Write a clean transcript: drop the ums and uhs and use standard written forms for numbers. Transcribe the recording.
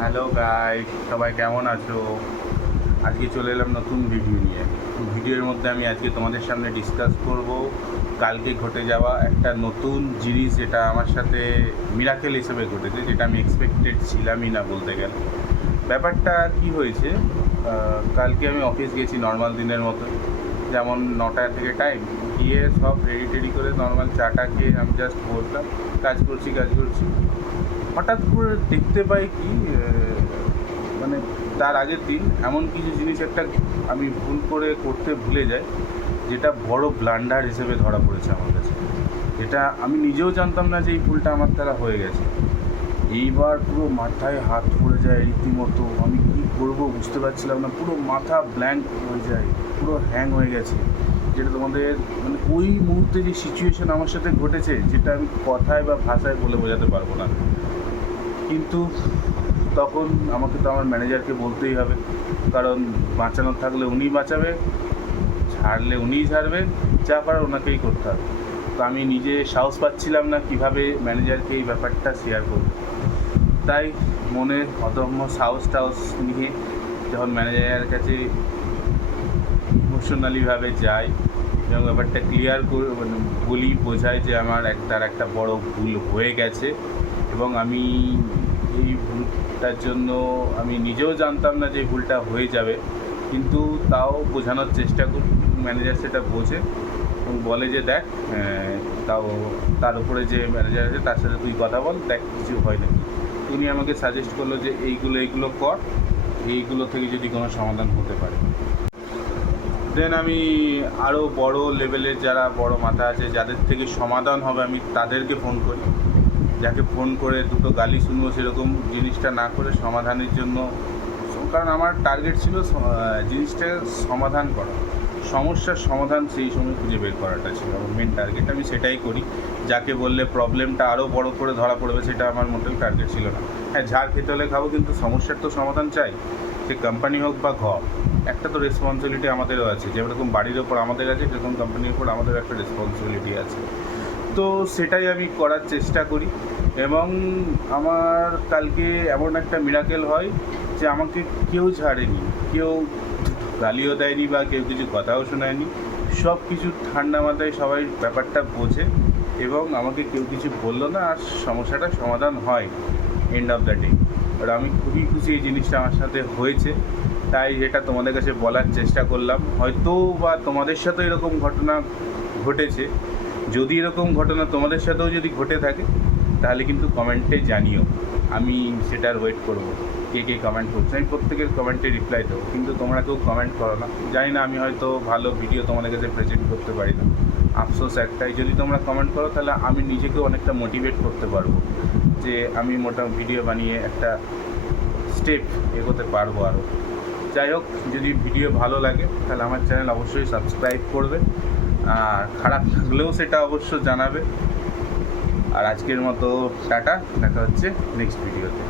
Hello guys, সবাই কেমন আছো? আজকে চলে এলাম নতুন ভিডিও নিয়ে। ভিডিওর মধ্যে আমি আজকে তোমাদের সামনে ডিসকাস করব কালকে ঘটে যাওয়া একটা নতুন জিনিস, যেটা আমার সাথে মিরাকেল হিসেবে ঘটেছে, যেটা আমি এক্সপেক্টেড ছিলামই না বলতে গেলে। ব্যাপারটা কি হয়েছে, কালকে আমি অফিস গেছি নর্মাল দিনের মতো, যেমন 9টা থেকে টাইম, গিয়ে সব রেডি টেডি করে নর্মাল চাটা খেয়ে আমি জাস্ট বসলাম, কাজ করছি। হঠাৎ করে দেখতে পাই কি, মানে তার আগের দিন এমন কিছু জিনিস একটা আমি ভুল করে করতে ভুলে যাই, যেটা বড় ব্লান্ডার হিসেবে ধরা পড়েছে আমার কাছে। যেটা আমি নিজেও জানতাম না যে এই ভুলটা আমার দ্বারা হয়ে গেছে। এইবার পুরো মাথায় হাত পড়ে যায় রীতিমতো, আমি কী করবো বুঝতে পারছিলাম না, পুরো মাথা ব্ল্যাঙ্ক হয়ে যায়, পুরো হ্যাং হয়ে গেছে। যেটা তোমাদের মানে ওই মুহূর্তে যে সিচুয়েশন আমার সাথে ঘটেছে, যেটা আমি কথায় বা ভাষায় বলে বোঝাতে পারবো না। কিন্তু তখন আমাকে তো আমার ম্যানেজারকে বলতেই হবে, কারণ বাঁচানোর থাকলে উনিই বাঁচাবে, ছাড়লে উনিই ছাড়বেন, যা পারার ওনাকেই করতে হবে। তো আমি নিজে সাহস পাচ্ছিলাম না কীভাবে ম্যানেজারকে এই ব্যাপারটা শেয়ার করব। তাই মনে অদম্য সাহস টাহস নিয়ে যখন ম্যানেজারের কাছে ইমোশনালিভাবে যাই এবং ব্যাপারটা ক্লিয়ার করে মানে বলি, বোঝাই যে আমার তার একটা বড় ভুল হয়ে গেছে, এবং আমি এই ভুলটার জন্য আমি নিজেও জানতাম না যে ভুলটা হয়ে যাবে, কিন্তু তাও বোঝানোর চেষ্টা করি। ম্যানেজার সেটা বোঝে এবং বলে যে দেখ, তাও তার উপরে যে ম্যানেজার আছে তার সাথে তুই কথা বল, দেখ কিছু হয় নাকি। উনি আমাকে সাজেস্ট করলো যে এইগুলো কর, এইগুলো থেকে যদি কোনো সমাধান হতে পারে। দেন আমি আরও বড় লেভেলের যারা বড় মাথা আছে, যাদের থেকে সমাধান হবে, আমি তাদেরকে ফোন করি। যাকে ফোন করে দুটো গালি শুনবো সেরকম জিনিসটা না করে সমাধানের জন্য, কারণ আমার টার্গেট ছিল জিনিসটা সমাধান করা, সমস্যার সমাধান সেই সময় খুঁজে বের করাটা ছিল আমার মেন টার্গেট। আমি সেটাই করি। যাকে বললে প্রবলেমটা আরও বড় করে ধরা পড়বে, সেটা আমার মোটেও টার্গেট ছিল না। হ্যাঁ, ঝাড় খেতে হলে খাবো, কিন্তু সমস্যার তো সমাধান চাই। সে কোম্পানি হোক বা ঘর, একটা তো রেসপন্সিবিলিটি আমাদেরও আছে। যেরকম বাড়ির ওপর আমাদের আছে, যেরকম কোম্পানির ওপর আমাদের একটা রেসপন্সিবিলিটি আছে। তো সেটাই আমি করার চেষ্টা করি। এবং আমার কালকে এমন একটা মিরাকেল হয় যে আমাকে কেউ ছাড়েনি, কেউ গালিও দেয়নি বা কেউ কিছু কথাও শোনায়নি। সব কিছু ঠান্ডা মাথায় সবাই ব্যাপারটা বোঝে এবং আমাকে কেউ কিছু বললো না, আর সমস্যাটা সমাধান হয় এন্ড অফ দ্য ডে। আর আমি খুবই খুশি এই জিনিসটা আমার সাথে হয়েছে, তাই এটা তোমাদের কাছে বলার চেষ্টা করলাম। হয়তো বা তোমাদের সাথেও এরকম ঘটনা ঘটেছে। যদি এরকম ঘটনা তোমাদের সাথেও যদি ঘটে থাকে, তাহলে কিন্তু কমেন্টে জানিও, আমি সেটার ওয়েট করব। কে কে কমেন্ট করছে, আমি প্রত্যেকের কমেন্টে রিপ্লাই দেবো, কিন্তু তোমরা কেউ কমেন্ট করো না। জানি না, আমি হয়তো ভালো ভিডিও তোমাদের কাছে প্রেজেন্ট করতে পারি না। আফসোস একটাই, যদি তোমরা কমেন্ট করো তাহলে আমি নিজেকেও অনেকটা মোটিভেট করতে পারবো যে আমি ভিডিও বানিয়ে একটা স্টেপ এগোতে পারবো আরও। যাই হোক, যদি ভিডিও ভালো লাগে তাহলে আমার চ্যানেল অবশ্যই সাবস্ক্রাইব করবে, আর খারাপ লাগলেও সেটা অবশ্য জানাবে। আর আজকের মতো টাটা, দেখা হচ্ছে নেক্সট ভিডিওতে।